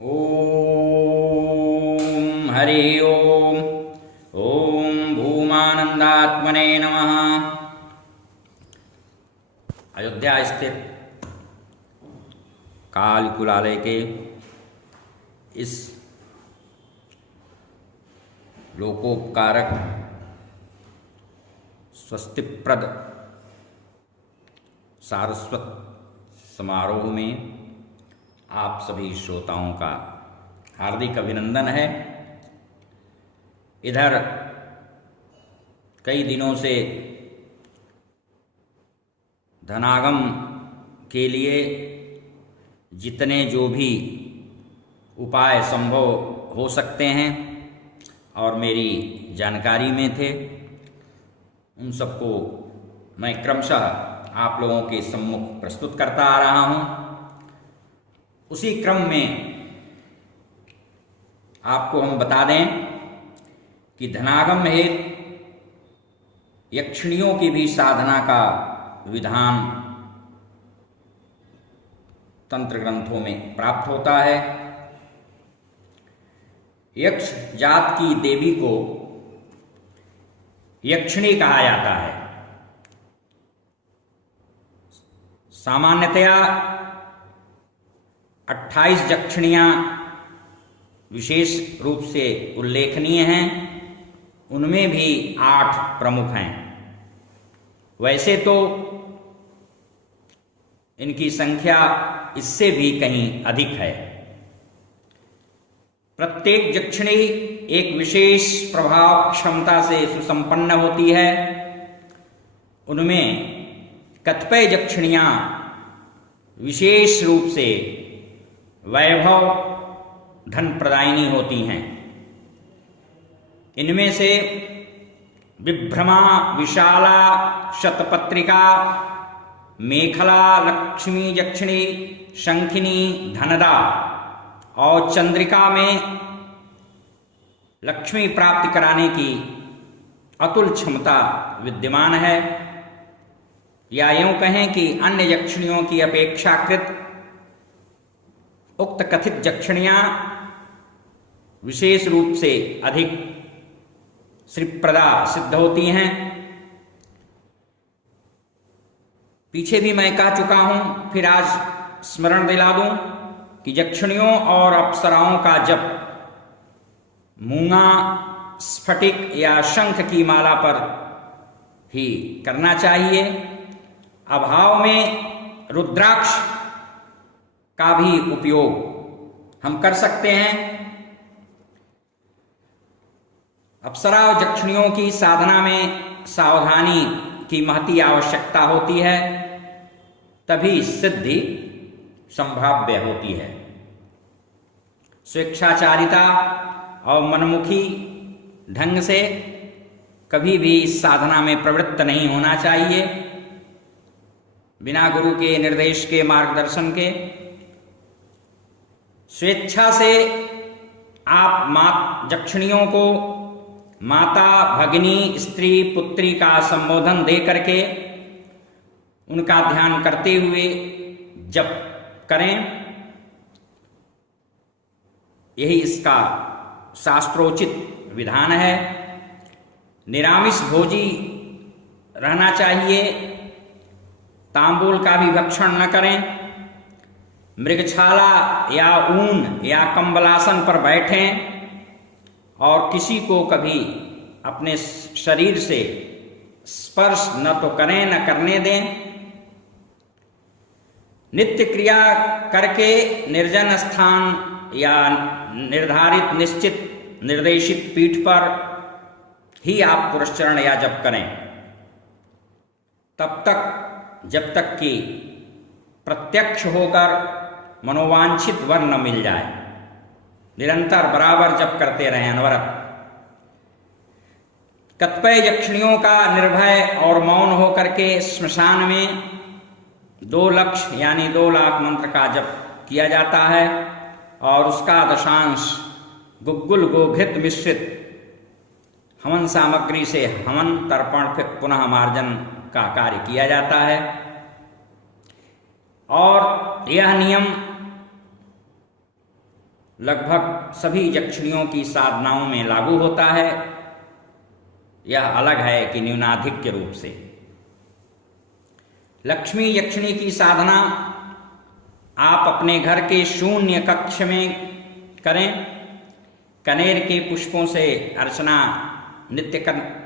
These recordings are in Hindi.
ओम हरि ओम। ओम भूमानंदात्मने नमः। अयोध्या स्थित कालिकुलालय के इस लोकोपकारक स्वस्तिप्रद सारस्वत समारोह में आप सभी श्रोताओं का हार्दिक अभिनंदन है। इधर कई दिनों से धनागम के लिए जितने जो भी उपाय संभव हो सकते हैं और मेरी जानकारी में थे, उन सबको मैं क्रमशः आप लोगों के सम्मुख प्रस्तुत करता आ रहा हूं। उसी क्रम में आपको हम बता दें कि धनागम हेतु यक्षिणियों की भी साधना का विधान तंत्र ग्रंथों में प्राप्त होता है। यक्ष जात की देवी को यक्षिणी कहा जाता है। सामान्यतया 28 यक्षिणियां विशेष रूप से उल्लेखनीय हैं, उनमें भी 8 प्रमुख हैं। वैसे तो इनकी संख्या इससे भी कहीं अधिक है। प्रत्येक यक्षिणी एक विशेष प्रभाव क्षमता से सुसंपन्न होती है। उनमें कतिपय यक्षिणियां विशेष रूप से वैभव धन प्रदायिनी होती हैं। इनमें से विभ्रमा, विशाला, शतपत्रिका, मेखला, लक्ष्मी यक्षिणी, शंखिनी, धनदा और चंद्रिका में लक्ष्मी प्राप्ति कराने की अतुल क्षमता विद्यमान है। या यूं कहें कि अन्य यक्षिणियों की अपेक्षाकृत उक्त कथित यक्षिणियां विशेष रूप से अधिक श्रीप्रदा सिद्ध होती हैं। पीछे भी मैं कह चुका हूं, फिर आज स्मरण दिला दूं कि यक्षिणियों और अप्सराओं का जप मूंगा, स्फटिक या शंख की माला पर ही करना चाहिए। अभाव में रुद्राक्ष का भी उपयोग हम कर सकते हैं। अप्सरा और यक्षिणियों की साधना में सावधानी की महती आवश्यकता होती है, तभी सिद्धि संभाव्य होती है। स्वेच्छाचारिता और मनमुखी ढंग से कभी भी इस साधना में प्रवृत्त नहीं होना चाहिए। बिना गुरु के निर्देश के, मार्गदर्शन के स्वेच्छा से आप यक्षिणियों को माता, भगिनी, स्त्री, पुत्री का संबोधन दे करके उनका ध्यान करते हुए जप करें। यही इसका शास्त्रोचित विधान है। निरामिष भोजी रहना चाहिए। तांबूल का भी भक्षण न करें। मृगछाला या ऊन या कंबलासन पर बैठें और किसी को कभी अपने शरीर से स्पर्श न तो करें न करने दें। नित्य क्रिया करके निर्जन स्थान या निर्धारित निश्चित निर्देशित पीठ पर ही आप पुरस्चरण या जप करें, तब तक जब तक कि प्रत्यक्ष होकर मनोवांछित वर न मिल जाए। निरंतर बराबर जप करते रहें अनवरत। कतिपय यक्षिणियों का निर्भय और मौन होकर के श्मशान में 2 लक्ष यानी 2 लाख मंत्र का जप किया जाता है और उसका दशांश गुग्गुल गोघृत मिश्रित हवन सामग्री से हवन, तर्पण, फिर पुनः मार्जन का कार्य किया जाता है। और यह नियम लगभग सभी यक्षिणियों की साधनाओं में लागू होता है। यह अलग है कि न्यूनाधिक के रूप से। लक्ष्मी यक्षिणी की साधना आप अपने घर के शून्य कक्ष में करें। कनेर के पुष्पों से अर्चना नित्य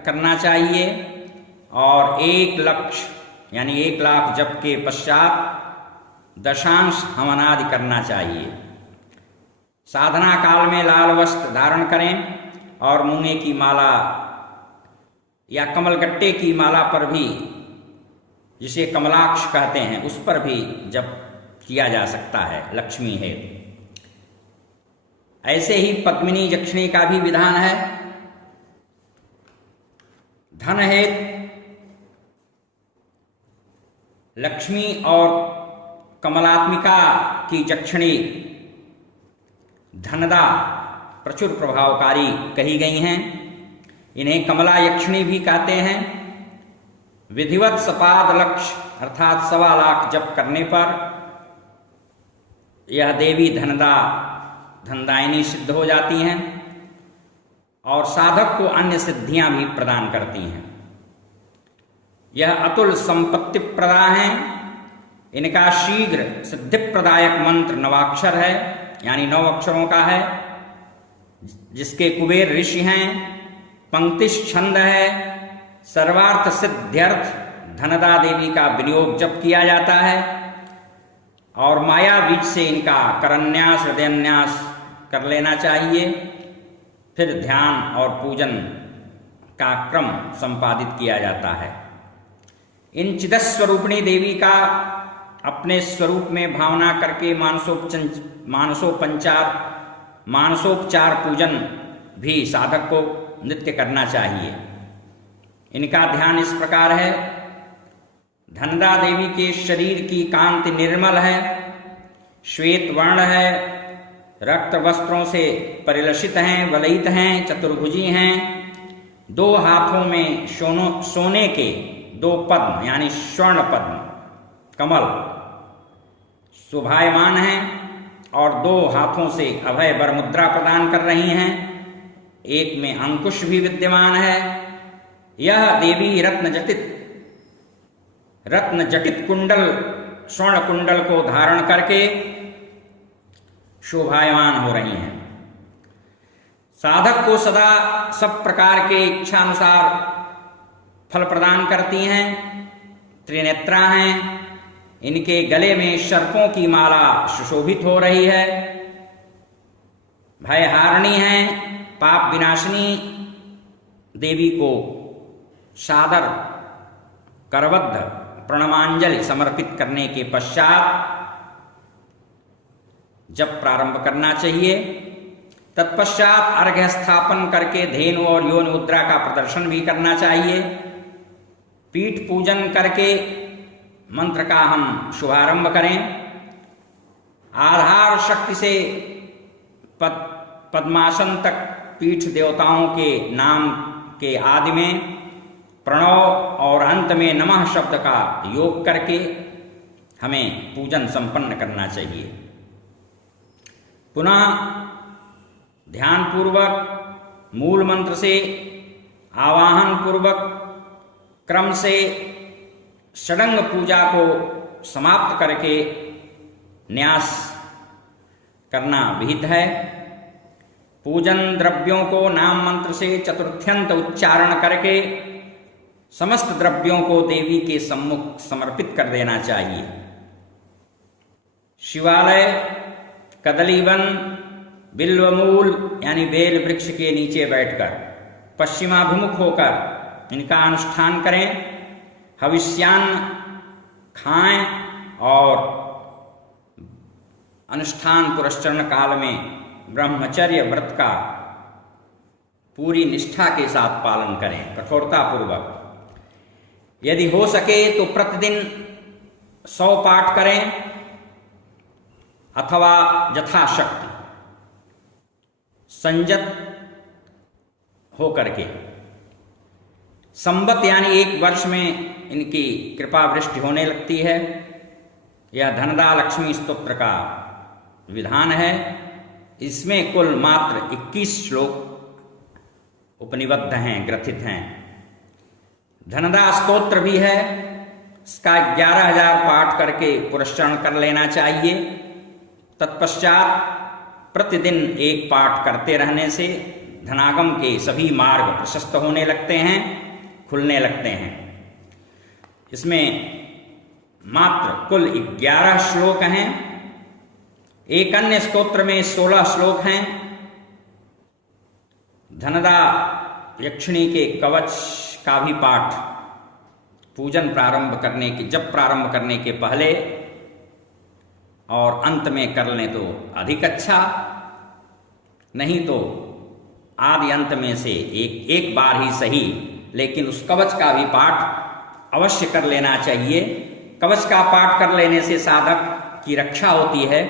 करना चाहिए और 1 लक्ष यानी 1 लाख जप के पश्चात दशांश हवनादि करना चाहिए। साधना काल में लाल वस्त्र धारण करें और मूंगे की माला या कमलगट्टे की माला पर भी, जिसे कमलाक्ष कहते हैं, उस पर भी जप किया जा सकता है लक्ष्मी है। ऐसे ही पद्मिनी यक्षिणी का भी विधान है। धन है लक्ष्मी और कमलात्मिका की यक्षिणी धनदा प्रचुर प्रभावकारी कही गई हैं। इन्हें कमला यक्षिणी भी कहते हैं। विधिवत सपाद लक्ष्य अर्थात 1.25 लाख जप करने पर यह देवी धनदा धनदायिनी सिद्ध हो जाती हैं और साधक को अन्य सिद्धियां भी प्रदान करती हैं। यह अतुल संपत्ति प्रदा हैं। इनका शीघ्र सिद्धि प्रदायक मंत्र 9 अक्षर है, यानी 9 अक्षरों का है, जिसके कुबेर ऋषि हैं। पंक्तिश छंद है। सर्वार्थ सिद्ध्यर्थ धनदा देवी का विनियोग जप किया जाता है और माया बीज से इनका करन्यास हृदयन्यास कर लेना चाहिए। फिर ध्यान और पूजन का क्रम संपादित किया जाता है। इन चिदस्वरूपिणी देवी का अपने स्वरूप में भावना करके मानसोपचार पूजन भी साधक को नित्य करना चाहिए। इनका ध्यान इस प्रकार है। धनदा देवी के शरीर की कांति निर्मल है, श्वेत वर्ण है, रक्त वस्त्रों से परिलसित हैं, वलयित हैं, चतुर्भुजी हैं। 2 हाथों में सोने के 2 पद्म यानी स्वर्ण पद्म कमल शोभायमान हैं और 2 हाथों से अभय वर मुद्रा प्रदान कर रही हैं। एक में अंकुश भी विद्यमान है। यह देवी रत्न जटित कुंडल स्वर्ण कुंडल को धारण करके शोभायमान हो रही हैं। साधक को सदा सब प्रकार के इच्छानुसार फल प्रदान करती हैं। त्रिनेत्रा हैं। इनके गले में सर्पों की माला सुशोभित हो रही है। भयहारिणी हैं। पाप विनाशिनी देवी को सादर करबद्ध प्रणमांजलि समर्पित करने के पश्चात जब प्रारंभ करना चाहिए। तत्पश्चात अर्घ्य स्थापन करके धेनु और योनि मुद्रा का प्रदर्शन भी करना चाहिए। पीठ पूजन करके मंत्र का हम शुभारंभ करें। आधार शक्ति से पद्मासन तक पीठ देवताओं के नाम के आदि में प्रणव और अंत में नमः शब्द का योग करके हमें पूजन संपन्न करना चाहिए। पुनः ध्यानपूर्वक मूल मंत्र से आवाहन पूर्वक क्रम से षडंग पूजा को समाप्त करके न्यास करना विहित है। पूजन द्रव्यों को नाम मंत्र से चतुर्थ्यंत उच्चारण करके समस्त द्रव्यों को देवी के सम्मुख समर्पित कर देना चाहिए। शिवालय, कदलीवन, बिल्वमूल यानी बेल वृक्ष के नीचे बैठकर पश्चिमाभिमुख होकर इनका अनुष्ठान करें। हविष्यान्न खाएं और अनुष्ठान पुरस्चरण काल में ब्रह्मचर्य व्रत का पूरी निष्ठा के साथ पालन करें, कठोरता पूर्वक। यदि हो सके तो प्रतिदिन 100 पाठ करें अथवा यथाशक्ति संयत होकर के। संवत यानी 1 वर्ष में इनकी कृपा वृष्टि होने लगती है। यह धनदा लक्ष्मी स्तोत्र का विधान है। इसमें कुल मात्र 21 श्लोक उपनिबद्ध हैं, ग्रथित हैं। धनदा स्तोत्र भी है, इसका 11,000 पाठ करके पुरस्चरण कर लेना चाहिए। तत्पश्चात प्रतिदिन एक पाठ करते रहने से धनागम के सभी मार्ग प्रशस्त होने लगते हैं, खुलने लगते हैं। इसमें मात्र कुल 11 श्लोक हैं। एक अन्य स्तोत्र में 16 श्लोक हैं। धनदा यक्षिणी के कवच का भी पाठ पूजन प्रारंभ करने के, जब प्रारंभ करने के पहले और अंत में कर लें तो अधिक अच्छा, नहीं तो आदि अंत में से एक बार ही सही, लेकिन उस कवच का भी पाठ अवश्य कर लेना चाहिए। कवच का पाठ कर लेने से साधक की रक्षा होती है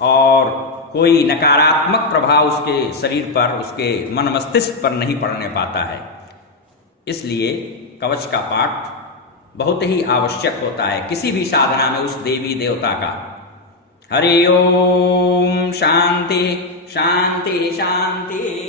और कोई नकारात्मक प्रभाव उसके शरीर पर, उसके मन मस्तिष्क पर नहीं पड़ने पाता है। इसलिए कवच का पाठ बहुत ही आवश्यक होता है किसी भी साधना में उस देवी देवता का। हरि ओम। शांति शांति शांति।